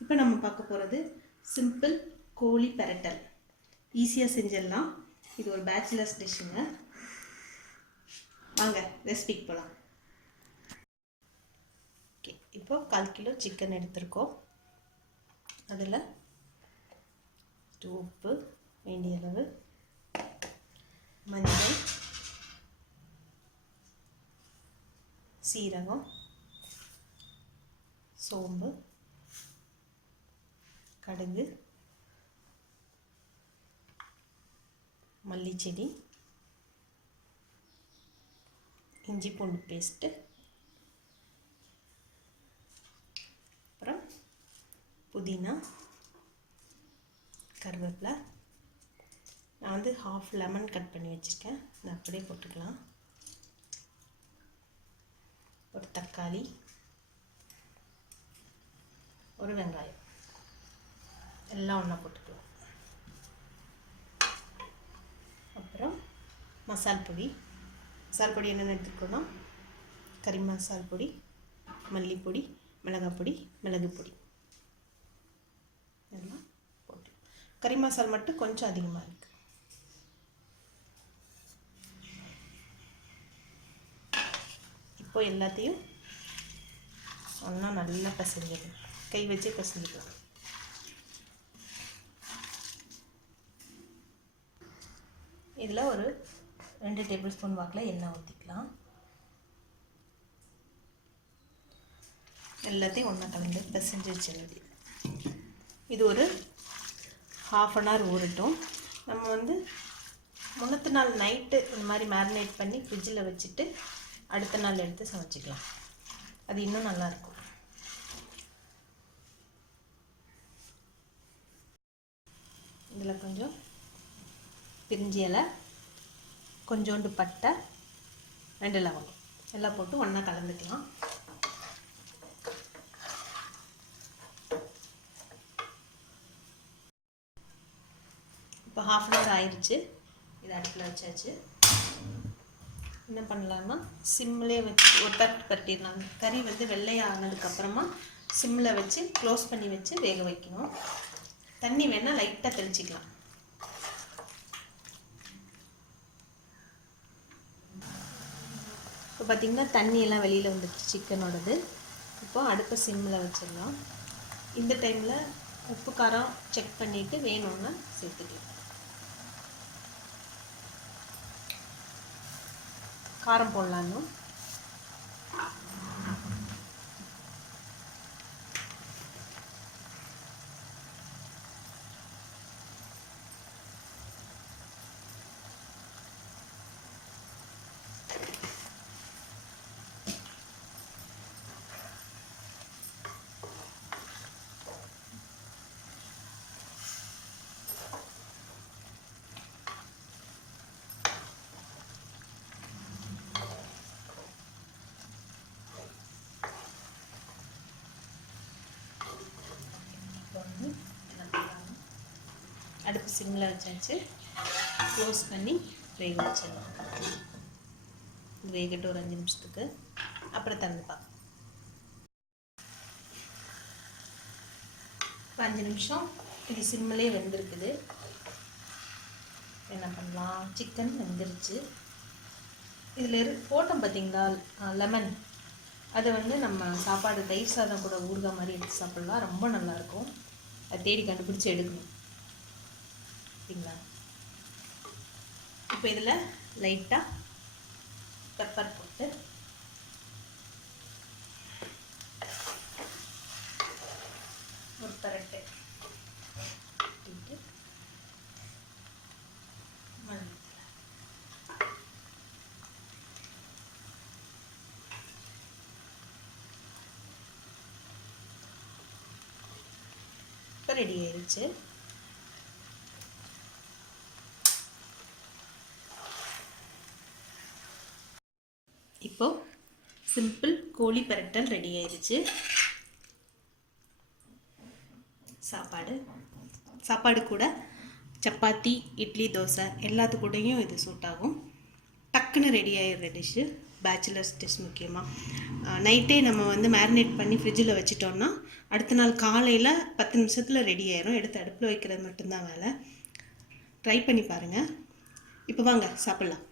இப்போ நம்ம பார்க்க போகிறது சிம்பிள் கோழி பிரட்டல். ஈஸியாக செஞ்சிடலாம். இது ஒரு பேச்சுலர்ஸ் டிஷ்ஷுங்க. வாங்க ரெசிபிக்கு போகலாம். ஓகே, இப்போ 1/4 கிலோ சிக்கன் எடுத்துருக்கோம். அதில் உப்பு வேண்டிய அளவு, மஞ்சள், சீரகம், சோம்பு, கடுகு, மல்லிச்செடி, இஞ்சி பூண்டு பேஸ்ட்டு, அப்புறம் புதினா, கருவேப்பிலை. நான் வந்து 1/2 லெமன் கட் பண்ணி வச்சுருக்கேன், அதை அப்படியே போட்டுக்கலாம். ஒரு தக்காளி, ஒரு வெங்காயம், எல்லாம் ஒன்றா போட்டுக்கலாம். அப்புறம் மசால் பொடி என்னென்ன எடுத்துக்கோன்னா கறி மசால் பொடி, மல்லிப்பொடி, மிளகாய் பொடி, மிளகு பொடி எல்லாம் போட்டு. கறி மசால் மட்டும் கொஞ்சம் அதிகமாக இருக்குது. இப்போ எல்லாத்தையும் ஒன்றா நல்லா பிசைஞ்சிடணும். கை வச்சு பிசைஞ்சிக்கலாம். இதில் ஒரு 2 டேபிள் ஸ்பூன் வாக்கில் எண்ணெய் ஊற்றிக்கலாம். எல்லாத்தையும் ஒன்றா கலந்து பிசைஞ்சு வச்சிருந்தது. இது ஒரு 1/2 அன் ஹவர் ஊறட்டும். நம்ம வந்து முன்னத்து நாள் நைட்டு இந்த மாதிரி மேரினேட் பண்ணி ஃப்ரிட்ஜில் வச்சுட்டு அடுத்த நாள் எடுத்து சமைச்சிக்கலாம். அது இன்னும் நல்லாயிருக்கும். இதில் கொஞ்சம் பிரிஞ்சி இலை, கொஞ்சோண்டு பட்டை, 2 லவங்கம் எல்லாம் போட்டு ஒன்றா கலந்துக்கலாம். இப்போ 1/2 அன் ஹவர் ஆயிடுச்சு. இதை அடுப்பில் வச்சாச்சு. என்ன பண்ணலான்னா சிம்மிலே வச்சு ஒரு தட்டு பரட்டிடலாம். கறி வந்து வெள்ளையாக ஆனதுக்கப்புறமா சிம்மில் வச்சு க்ளோஸ் பண்ணி வச்சு வேக வைக்கணும். தண்ணி வேணால் லைட்டாக தெளிச்சிக்கலாம். இப்போ பார்த்திங்கன்னா தண்ணியெல்லாம் வெளியில் வந்துடுச்சு சிக்கனோடது. இப்போது அடுப்பை சிம்மில் வச்சிடலாம். இந்த டைமில் உப்பு காரம் செக் பண்ணிவிட்டு வேணும்னா சேர்த்துக்கலாம். காரம் போடலான்னு அடுப்பு சிம்மில் வச்சாச்சு. க்ளோஸ் பண்ணி வேக வச்சிடலாம். வேகட்டும் ஒரு 5 நிமிஷத்துக்கு. அப்புறம் திறந்துப்பா. 5 நிமிஷம் இது சிம்மிலே வெந்திருக்குது. என்ன பண்ணலாம், சிக்கன் வெந்துருச்சு. இதில் போட்டோம் பார்த்திங்களா லெமன், அதை வந்து நம்ம சாப்பாடு தயிர் சாதம் கூட ஊறுகாய் மாதிரி எடுத்து சாப்பிட்லாம். ரொம்ப நல்லாயிருக்கும். அதை தேடி கண்டுபிடிச்சி எடுக்கணும். சரிங்களா? இப்போ இதில் லைட்டாக பெப்பர் போட்டு ஒரு பரட்டு இப்போ ரெடி ஆயிடுச்சு. இப்போ சிம்பிள் கோழி பிரட்டல் ரெடி ஆயிடுச்சு. சாப்பாடு கூட சப்பாத்தி, இட்லி, தோசை எல்லாத்து கூடயும் இது சூட் ஆகும். டக்குன்னு ரெடி ஆகிடுற டிஷ்ஷு. பேச்சுலர்ஸ் டிஷ் முக்கியமாக. நைட்டே நம்ம வந்து மேரினேட் பண்ணி ஃப்ரிட்ஜில் வச்சிட்டோம்னா அடுத்த நாள் காலையில் 10 நிமிஷத்தில் ரெடி ஆயிரும். எடுத்து அடுப்பில் வைக்கிறது மட்டும்தான் வேலை. ட்ரை பண்ணி பாருங்கள். இப்போ வாங்க சாப்பிட்லாம்.